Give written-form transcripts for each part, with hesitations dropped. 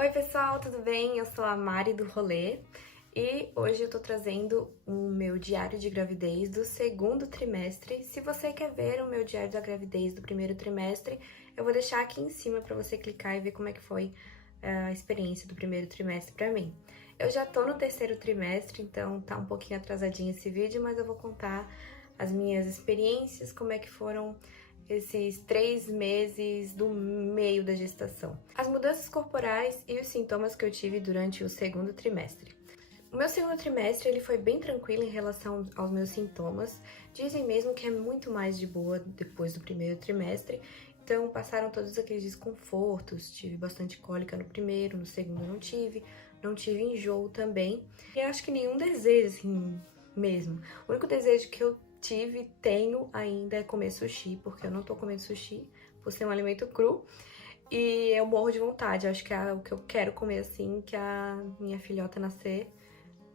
Oi pessoal, tudo bem? Eu sou a Mari do Rolê e hoje eu tô trazendo o meu diário de gravidez do segundo trimestre. Se você quer ver o meu diário da gravidez do primeiro trimestre, eu vou deixar aqui em cima pra você clicar e ver como é que foi a experiência do primeiro trimestre pra mim. Eu já tô no terceiro trimestre, então tá um pouquinho atrasadinho esse vídeo, mas eu vou contar as minhas experiências, como é que foram esses 3 meses do meio da gestação. As mudanças corporais e os sintomas que eu tive durante o segundo trimestre. O meu segundo trimestre ele foi bem tranquilo em relação aos meus sintomas. Dizem mesmo que é muito mais de boa depois do primeiro trimestre. Então passaram todos aqueles desconfortos, tive bastante cólica no primeiro, no segundo não tive enjoo também. E acho que nenhum desejo assim mesmo. O único desejo que eu tenho ainda é comer sushi, porque eu não tô comendo sushi por ser um alimento cru. E eu morro de vontade, eu acho que é o que eu quero comer assim que a minha filhota nascer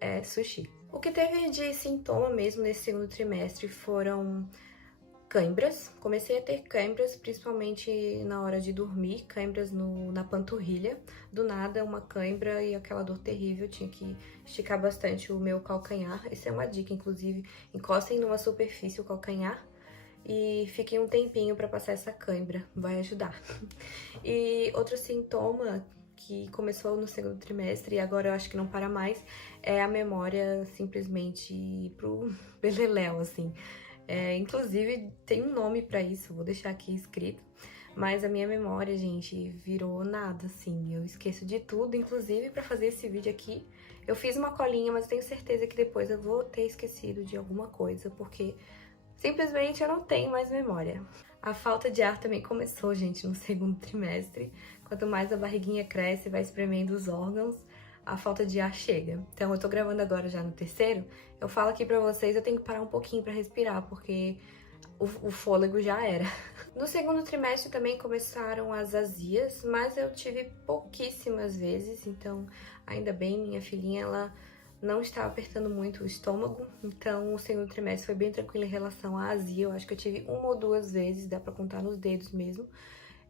é sushi. O que teve de sintoma mesmo nesse segundo trimestre foram cãibras. Comecei a ter cãibras, principalmente na hora de dormir, cãibras na panturrilha. Do nada, uma cãibra e aquela dor terrível, tinha que esticar bastante o meu calcanhar. Essa é uma dica, inclusive, encostem numa superfície o calcanhar e fiquem um tempinho para passar essa cãibra, vai ajudar. E outro sintoma que começou no segundo trimestre e agora eu acho que não para mais, é a memória simplesmente pro beleléu, assim. Inclusive, tem um nome pra isso, vou deixar aqui escrito. Mas a minha memória, gente, virou nada, assim. Eu esqueço de tudo, inclusive pra fazer esse vídeo aqui. Eu fiz uma colinha, mas tenho certeza que depois eu vou ter esquecido de alguma coisa, porque simplesmente eu não tenho mais memória. A falta de ar também começou, gente, no segundo trimestre. Quanto mais a barriguinha cresce, vai espremendo os órgãos, a falta de ar chega. Então eu tô gravando agora já no terceiro, eu falo aqui pra vocês, eu tenho que parar um pouquinho pra respirar, porque o fôlego já era. No segundo trimestre também começaram as azias, mas eu tive pouquíssimas vezes, então ainda bem, minha filhinha, ela não estava apertando muito o estômago, então o segundo trimestre foi bem tranquilo em relação à azia. Eu acho que eu tive uma ou duas vezes, dá pra contar nos dedos mesmo.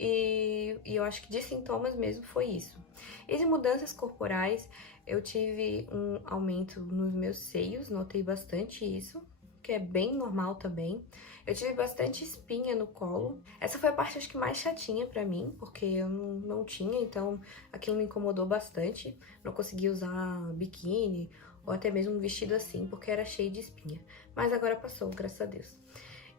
E eu acho que de sintomas mesmo foi isso. E de mudanças corporais, eu tive um aumento nos meus seios, notei bastante isso, que é bem normal também. Eu tive bastante espinha no colo. Essa foi a parte acho que mais chatinha pra mim, porque eu não tinha, então aquilo me incomodou bastante. Não conseguia usar biquíni ou até mesmo um vestido assim, porque era cheio de espinha. Mas agora passou, graças a Deus.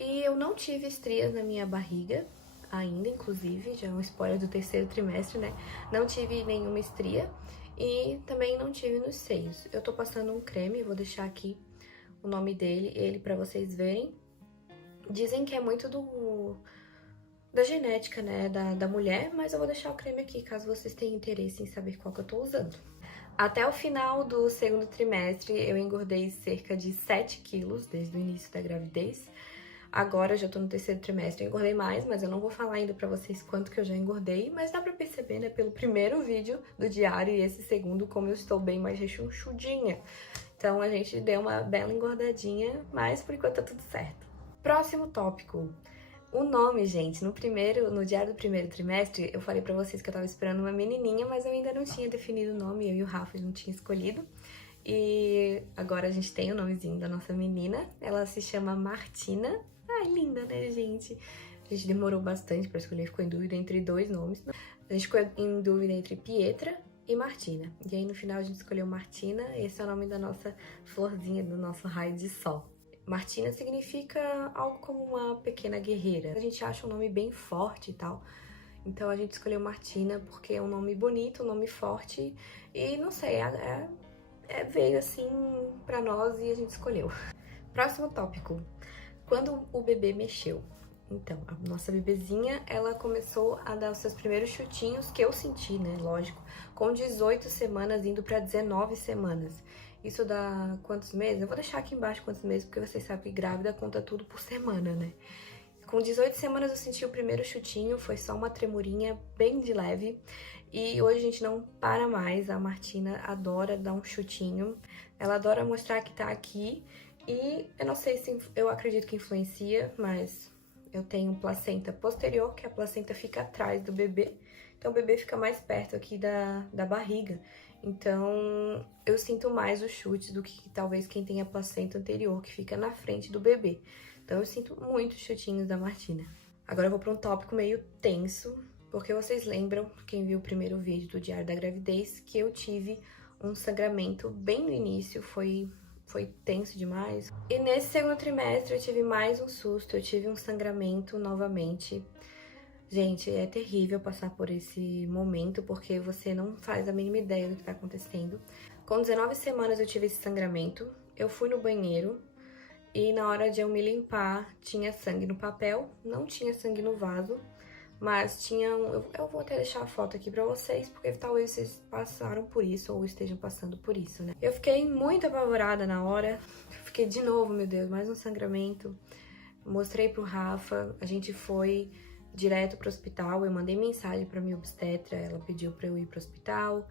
E eu não tive estrias na minha barriga ainda, inclusive, já é um spoiler do terceiro trimestre, né? Não tive nenhuma estria e também não tive nos seios. Eu tô passando um creme, vou deixar aqui o nome dele, ele pra vocês verem. Dizem que é muito da genética, né, da mulher, mas eu vou deixar o creme aqui, caso vocês tenham interesse em saber qual que eu tô usando. Até o final do segundo trimestre, eu engordei cerca de 7 quilos desde o início da gravidez. Agora eu já tô no terceiro trimestre, eu engordei mais, mas eu não vou falar ainda pra vocês quanto que eu já engordei, mas dá pra perceber, né, pelo primeiro vídeo do diário e esse segundo, como eu estou bem mais rechonchudinha. Então a gente deu uma bela engordadinha, mas por enquanto tá tudo certo. Próximo tópico. O nome, gente, no diário do primeiro trimestre, eu falei pra vocês que eu tava esperando uma menininha, mas eu ainda não tinha definido o nome, eu e o Rafa não tinha escolhido. E agora a gente tem o nomezinho da nossa menina, ela se chama Martina. Ai, linda, né, gente? A gente demorou bastante pra escolher, ficou em dúvida entre dois nomes. A gente ficou em dúvida entre Pietra e Martina. E aí no final a gente escolheu Martina, esse é o nome da nossa florzinha, do nosso raio de sol. Martina significa algo como uma pequena guerreira. A gente acha um nome bem forte e tal. Então a gente escolheu Martina porque é um nome bonito, um nome forte. E não sei, veio assim pra nós e a gente escolheu. Próximo tópico. Quando o bebê mexeu. Então, a nossa bebezinha, ela começou a dar os seus primeiros chutinhos, que eu senti, né, lógico, com 18 semanas, indo pra 19 semanas. Isso dá quantos meses? Eu vou deixar aqui embaixo quantos meses, porque vocês sabem que grávida conta tudo por semana, né? Com 18 semanas eu senti o primeiro chutinho, foi só uma tremurinha bem de leve. E hoje a gente não para mais, a Martina adora dar um chutinho. Ela adora mostrar que tá aqui. E eu não sei se eu acredito que influencia, mas eu tenho placenta posterior, que a placenta fica atrás do bebê. então o bebê fica mais perto aqui da barriga. Então, eu sinto mais os chutes do que talvez quem tenha placenta anterior, que fica na frente do bebê. Então, eu sinto muitos chutinhos da Martina. Agora eu vou para um tópico meio tenso, porque vocês lembram, quem viu o primeiro vídeo do Diário da Gravidez, que eu tive um sangramento bem no início, foi tenso demais. E nesse segundo trimestre eu tive mais um susto, eu tive um sangramento novamente. Gente, é terrível passar por esse momento, porque você não faz a mínima ideia do que tá acontecendo. Com 19 semanas eu tive esse sangramento, eu fui no banheiro e na hora de eu me limpar tinha sangue no papel, não tinha sangue no vaso, mas tinha eu vou até deixar a foto aqui pra vocês, porque talvez vocês passaram por isso ou estejam passando por isso, né? Eu fiquei muito apavorada na hora, fiquei de novo, meu Deus, mais um sangramento. Mostrei pro Rafa, a gente foi direto pro hospital, eu mandei mensagem pra minha obstetra, ela pediu pra eu ir pro hospital,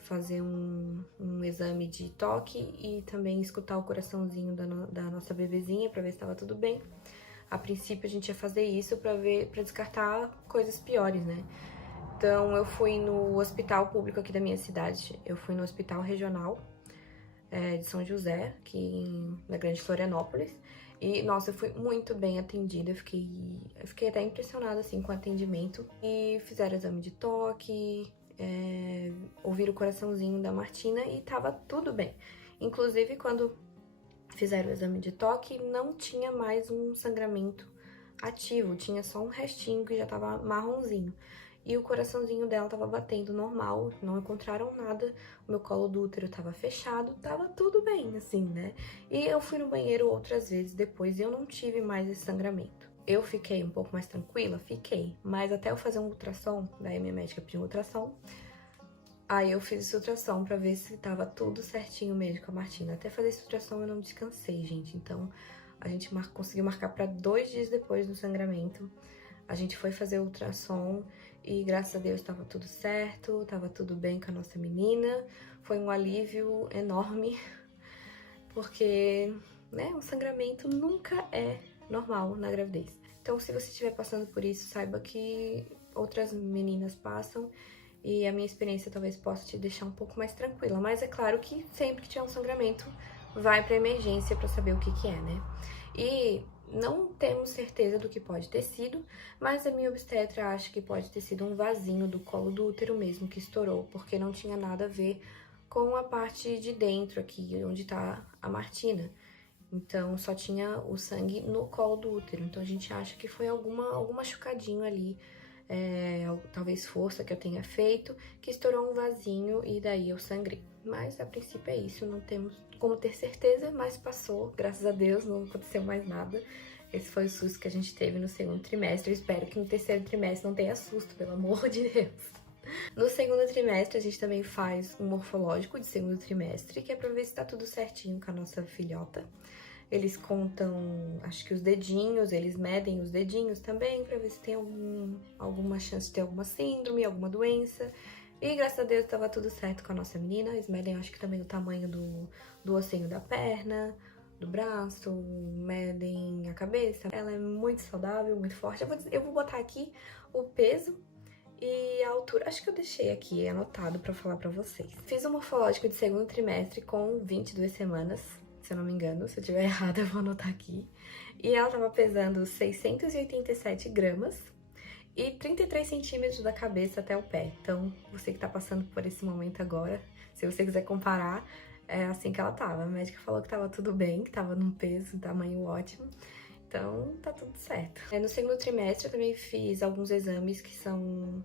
fazer um exame de toque e também escutar o coraçãozinho da nossa bebezinha pra ver se tava tudo bem. A princípio a gente ia fazer isso pra descartar coisas piores, né? Então eu fui no hospital público aqui da minha cidade, eu fui no hospital regional de São José, aqui na Grande Florianópolis. E, nossa, eu fui muito bem atendida, eu fiquei até impressionada, assim, com o atendimento. E fizeram exame de toque, ouviram o coraçãozinho da Martina e tava tudo bem. Inclusive, quando fizeram o exame de toque, não tinha mais um sangramento ativo, tinha só um restinho que já tava marronzinho. E o coraçãozinho dela tava batendo normal, não encontraram nada, o meu colo do útero tava fechado, tava tudo bem, assim, né? E eu fui no banheiro outras vezes depois e eu não tive mais esse sangramento. Eu fiquei um pouco mais tranquila? Fiquei, mas até eu fazer um ultrassom, daí a minha médica pediu um ultrassom, aí eu fiz esse ultrassom pra ver se tava tudo certinho mesmo com a Martina. Até fazer esse ultrassom eu não descansei, gente, então a gente conseguiu marcar pra 2 dias depois do sangramento. A gente foi fazer o ultrassom e, graças a Deus, estava tudo certo, estava tudo bem com a nossa menina. Foi um alívio enorme, porque, né, o sangramento nunca é normal na gravidez. Então, se você estiver passando por isso, saiba que outras meninas passam e a minha experiência talvez possa te deixar um pouco mais tranquila. Mas é claro que sempre que tiver um sangramento, vai pra emergência pra saber o que que é, né? E não temos certeza do que pode ter sido, mas a minha obstetra acha que pode ter sido um vasinho do colo do útero mesmo que estourou, porque não tinha nada a ver com a parte de dentro aqui, onde tá a Martina. Então, só tinha o sangue no colo do útero. Então, a gente acha que foi algum machucadinho ali, talvez força que eu tenha feito, que estourou um vasinho e daí eu sangrei. Mas, a princípio, é isso. Não temos como ter certeza, mas passou. Graças a Deus, não aconteceu mais nada. Esse foi o susto que a gente teve no segundo trimestre. Eu espero que no terceiro trimestre não tenha susto, pelo amor de Deus. No segundo trimestre, a gente também faz um morfológico de segundo trimestre, que é pra ver se tá tudo certinho com a nossa filhota. Eles contam, acho que os dedinhos, eles medem os dedinhos também, pra ver se tem alguma chance de ter alguma síndrome, alguma doença. E graças a Deus tava tudo certo com a nossa menina. Eles medem, acho que também o tamanho do ossinho da perna, do braço, medem a cabeça. Ela é muito saudável, muito forte. Eu vou botar aqui o peso e a altura. Acho que eu deixei aqui anotado pra falar pra vocês. Fiz um morfológico de segundo trimestre com 22 semanas, se eu não me engano. Se eu tiver errado, eu vou anotar aqui. E ela tava pesando 687 gramas e 33 centímetros da cabeça até o pé. Então, você que tá passando por esse momento agora, se você quiser comparar, é assim que ela tava. A médica falou que tava tudo bem, que tava num peso, um tamanho ótimo. Então, tá tudo certo. No segundo trimestre, eu também fiz alguns exames que são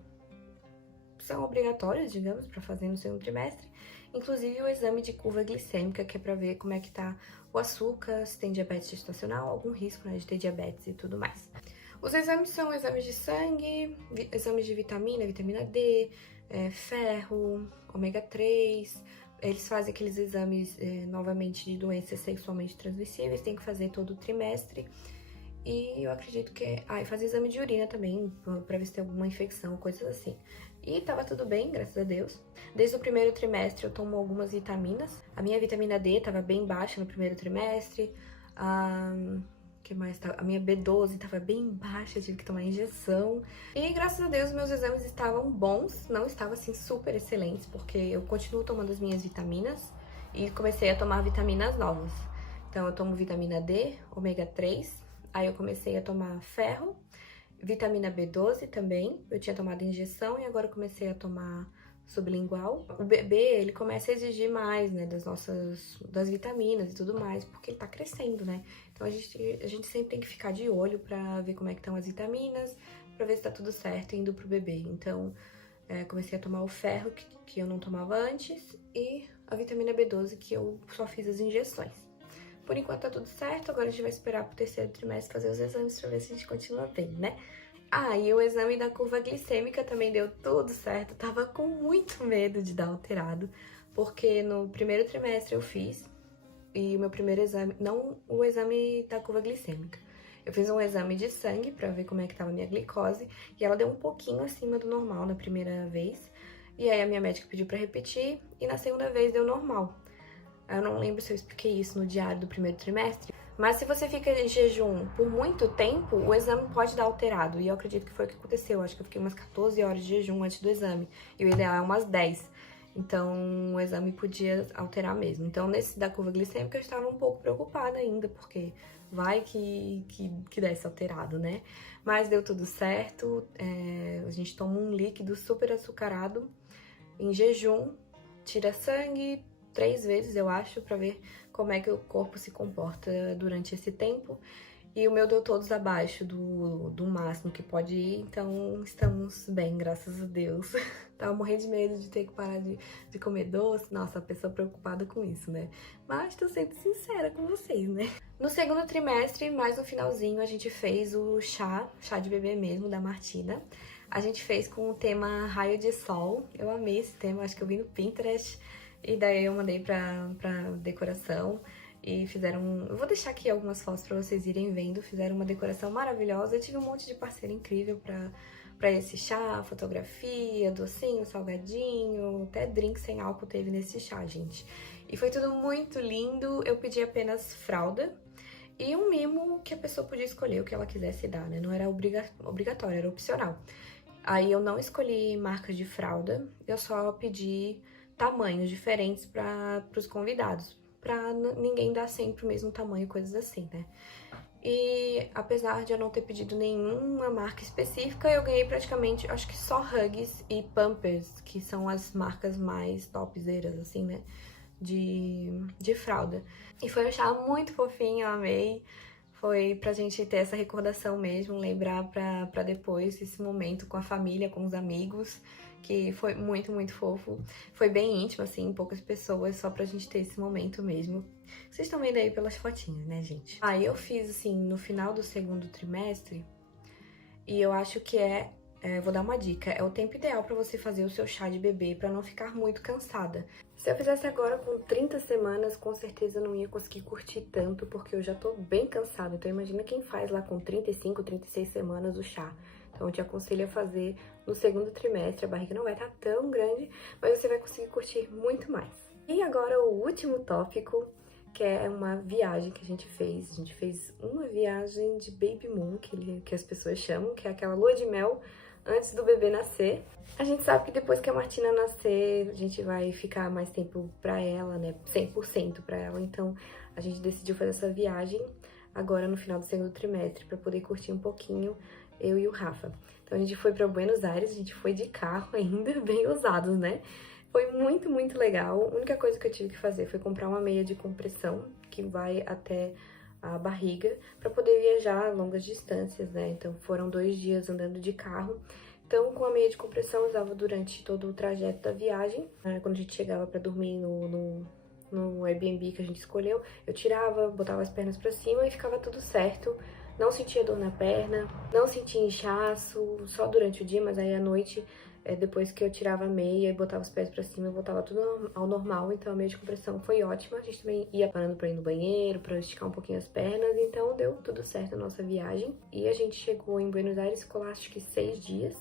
obrigatórios, digamos, pra fazer no segundo trimestre. Inclusive o exame de curva glicêmica, que é pra ver como é que tá o açúcar, se tem diabetes gestacional, algum risco, né, de ter diabetes e tudo mais. Os exames são exames de sangue, exames de vitamina D, ferro, ômega 3. Eles fazem aqueles exames, novamente, de doenças sexualmente transmissíveis, tem que fazer todo o trimestre. E eu acredito que... e fazer exame de urina também, pra ver se tem alguma infecção, coisas assim. E tava tudo bem, graças a Deus. Desde o primeiro trimestre eu tomo algumas vitaminas. A minha vitamina D tava bem baixa no primeiro trimestre. que mais? A minha B12 tava bem baixa, tive que tomar injeção. E graças a Deus meus exames estavam bons, não estavam assim super excelentes, porque eu continuo tomando as minhas vitaminas e comecei a tomar vitaminas novas. Então eu tomo vitamina D, ômega 3, aí eu comecei a tomar ferro, vitamina B12 também, eu tinha tomado injeção e agora eu comecei a tomar sublingual. O bebê, ele começa a exigir mais, né, das vitaminas e tudo mais, porque ele tá crescendo, né? Então a gente sempre tem que ficar de olho pra ver como é que estão as vitaminas, pra ver se tá tudo certo indo pro bebê. Então, comecei a tomar o ferro, que eu não tomava antes, e a vitamina B12, que eu só fiz as injeções. Por enquanto tá tudo certo, agora a gente vai esperar pro terceiro trimestre fazer os exames pra ver se a gente continua bem, né? Ah, e o exame da curva glicêmica também deu tudo certo. Eu tava com muito medo de dar alterado, porque no primeiro trimestre eu fiz, e o meu primeiro exame, não o exame da curva glicêmica. Eu fiz um exame de sangue pra ver como é que tava a minha glicose, e ela deu um pouquinho acima do normal na primeira vez. E aí a minha médica pediu pra repetir, e na segunda vez deu normal. Eu não lembro se eu expliquei isso no diário do primeiro trimestre, mas se você fica em jejum por muito tempo, o exame pode dar alterado. E eu acredito que foi o que aconteceu. Acho que eu fiquei umas 14 horas de jejum antes do exame. E o ideal é umas 10. Então, o exame podia alterar mesmo. Então, nesse da curva glicêmica, eu estava um pouco preocupada ainda, porque vai que desse alterado, né? Mas deu tudo certo. A gente toma um líquido super açucarado em jejum, tira sangue 3 vezes, eu acho, pra ver como é que o corpo se comporta durante esse tempo. E o meu deu todos abaixo do máximo que pode ir, então estamos bem, graças a Deus. Tava morrendo de medo de ter que parar de comer doce. Nossa, a pessoa preocupada com isso, né? Mas tô sendo sincera com vocês, né? No segundo trimestre, mais no finalzinho, a gente fez o chá de bebê mesmo, da Martina. A gente fez com o tema Raio de Sol. Eu amei esse tema, acho que eu vi no Pinterest. E daí eu mandei pra decoração e fizeram... Eu vou deixar aqui algumas fotos pra vocês irem vendo. Fizeram uma decoração maravilhosa. Eu tive um monte de parceiro incrível pra esse chá, fotografia, docinho, salgadinho, até drink sem álcool teve nesse chá, gente. E foi tudo muito lindo. Eu pedi apenas fralda e um mimo que a pessoa podia escolher o que ela quisesse dar, né? Não era obrigatório, era opcional. Aí eu não escolhi marcas de fralda, eu só pedi tamanhos diferentes para os convidados, para ninguém dar sempre o mesmo tamanho, coisas assim, né? E apesar de eu não ter pedido nenhuma marca específica, eu ganhei praticamente, acho que só Huggies e Pampers, que são as marcas mais topzeiras, assim, né? De fralda. E foi um chá muito fofinho, eu amei. Foi pra gente ter essa recordação mesmo, lembrar pra depois esse momento com a família, com os amigos, que foi muito, muito fofo. Foi bem íntimo, assim, poucas pessoas, só pra gente ter esse momento mesmo. Vocês estão vendo aí pelas fotinhas, né, gente? Aí eu fiz, assim, no final do segundo trimestre, e eu acho que vou dar uma dica, é o tempo ideal pra você fazer o seu chá de bebê pra não ficar muito cansada. Se eu fizesse agora com 30 semanas, com certeza eu não ia conseguir curtir tanto, porque eu já tô bem cansada. Então imagina quem faz lá com 35, 36 semanas o chá. Então eu te aconselho a fazer no segundo trimestre, a barriga não vai estar tão grande, mas você vai conseguir curtir muito mais. E agora o último tópico, que é uma viagem que a gente fez. A gente fez uma viagem de baby moon, que as pessoas chamam, que é aquela lua de mel antes do bebê nascer. A gente sabe que depois que a Martina nascer, a gente vai ficar mais tempo pra ela, né? 100% pra ela. Então, a gente decidiu fazer essa viagem agora no final do segundo trimestre pra poder curtir um pouquinho, eu e o Rafa. Então, a gente foi pra Buenos Aires, a gente foi de carro ainda, bem ousados, né? Foi muito, muito legal. A única coisa que eu tive que fazer foi comprar uma meia de compressão que vai até a barriga para poder viajar longas distâncias, né? Então foram 2 dias andando de carro. Então com a meia de compressão eu usava durante todo o trajeto da viagem. Quando a gente chegava para dormir no Airbnb que a gente escolheu, eu tirava, botava as pernas para cima e ficava tudo certo. Não sentia dor na perna, não sentia inchaço, só durante o dia, mas aí à noite, depois que eu tirava a meia e botava os pés pra cima, eu voltava tudo ao normal. Então a meia de compressão foi ótima. A gente também ia parando pra ir no banheiro, pra esticar um pouquinho as pernas, então deu tudo certo a nossa viagem. E a gente chegou em Buenos Aires, ficou lá acho que 6 dias.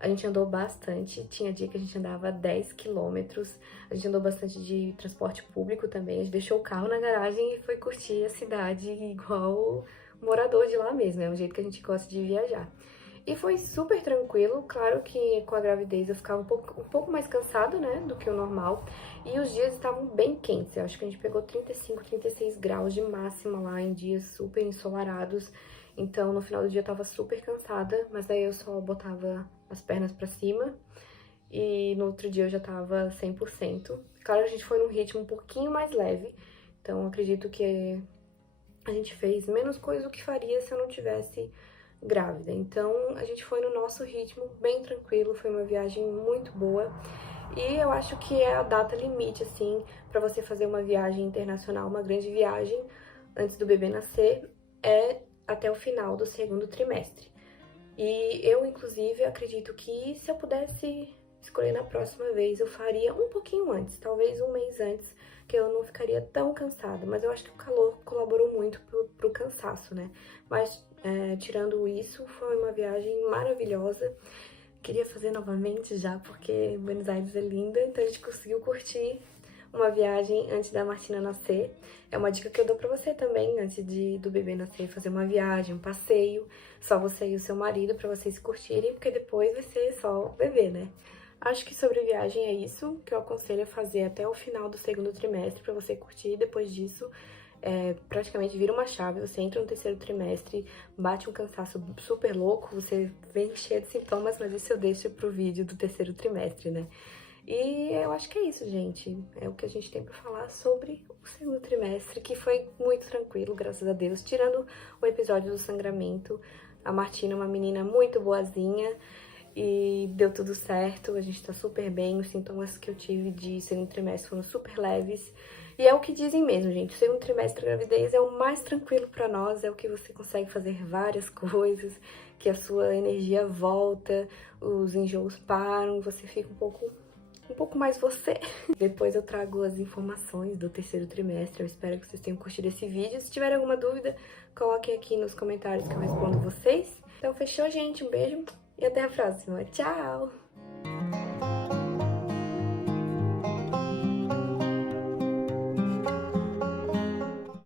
A gente andou bastante, tinha dia que a gente andava 10 quilômetros, a gente andou bastante de transporte público também, a gente deixou o carro na garagem e foi curtir a cidade igual morador de lá mesmo, é um jeito que a gente gosta de viajar. E foi super tranquilo, claro que com a gravidez eu ficava um pouco mais cansada, né, do que o normal. E os dias estavam bem quentes, eu acho que a gente pegou 35, 36 graus de máxima lá em dias super ensolarados. Então no final do dia eu tava super cansada, mas daí eu só botava as pernas pra cima e no outro dia eu já tava 100%. Claro que a gente foi num ritmo um pouquinho mais leve, então acredito que a gente fez menos coisa do que faria se eu não tivesse grávida. Então a gente foi no nosso ritmo, bem tranquilo, foi uma viagem muito boa. E eu acho que é a data limite, assim, pra você fazer uma viagem internacional, uma grande viagem, antes do bebê nascer, é até o final do segundo trimestre. E eu, inclusive, acredito que se eu pudesse escolher na próxima vez, eu faria um pouquinho antes, talvez um mês antes, que eu não ficaria tão cansada. Mas eu acho que o calor colaborou muito pro cansaço, né? Mas, tirando isso, foi uma viagem maravilhosa. Queria fazer novamente já, porque Buenos Aires é linda, então a gente conseguiu curtir uma viagem antes da Martina nascer. É uma dica que eu dou pra você também, antes do bebê nascer, fazer uma viagem, um passeio, só você e o seu marido, pra vocês curtirem, porque depois vai ser só o bebê, né? Acho que sobre viagem é isso que eu aconselho a fazer até o final do segundo trimestre pra você curtir. Depois disso, praticamente vira uma chave, você entra no terceiro trimestre, bate um cansaço super louco, você vem cheio de sintomas, mas isso eu deixo pro vídeo do terceiro trimestre, né? E eu acho que é isso, gente. É o que a gente tem pra falar sobre o segundo trimestre, que foi muito tranquilo, graças a Deus. Tirando o episódio do sangramento, a Martina é uma menina muito boazinha e deu tudo certo. A gente tá super bem, os sintomas que eu tive de segundo trimestre foram super leves. E é o que dizem mesmo, gente. O segundo trimestre da gravidez é o mais tranquilo pra nós, é o que você consegue fazer várias coisas, que a sua energia volta, os enjoos param, você fica um pouco mais você. Depois eu trago as informações do terceiro trimestre. Eu espero que vocês tenham curtido esse vídeo. Se tiverem alguma dúvida, coloquem aqui nos comentários que eu respondo vocês. Então fechou, gente. Um beijo e até a próxima. Tchau!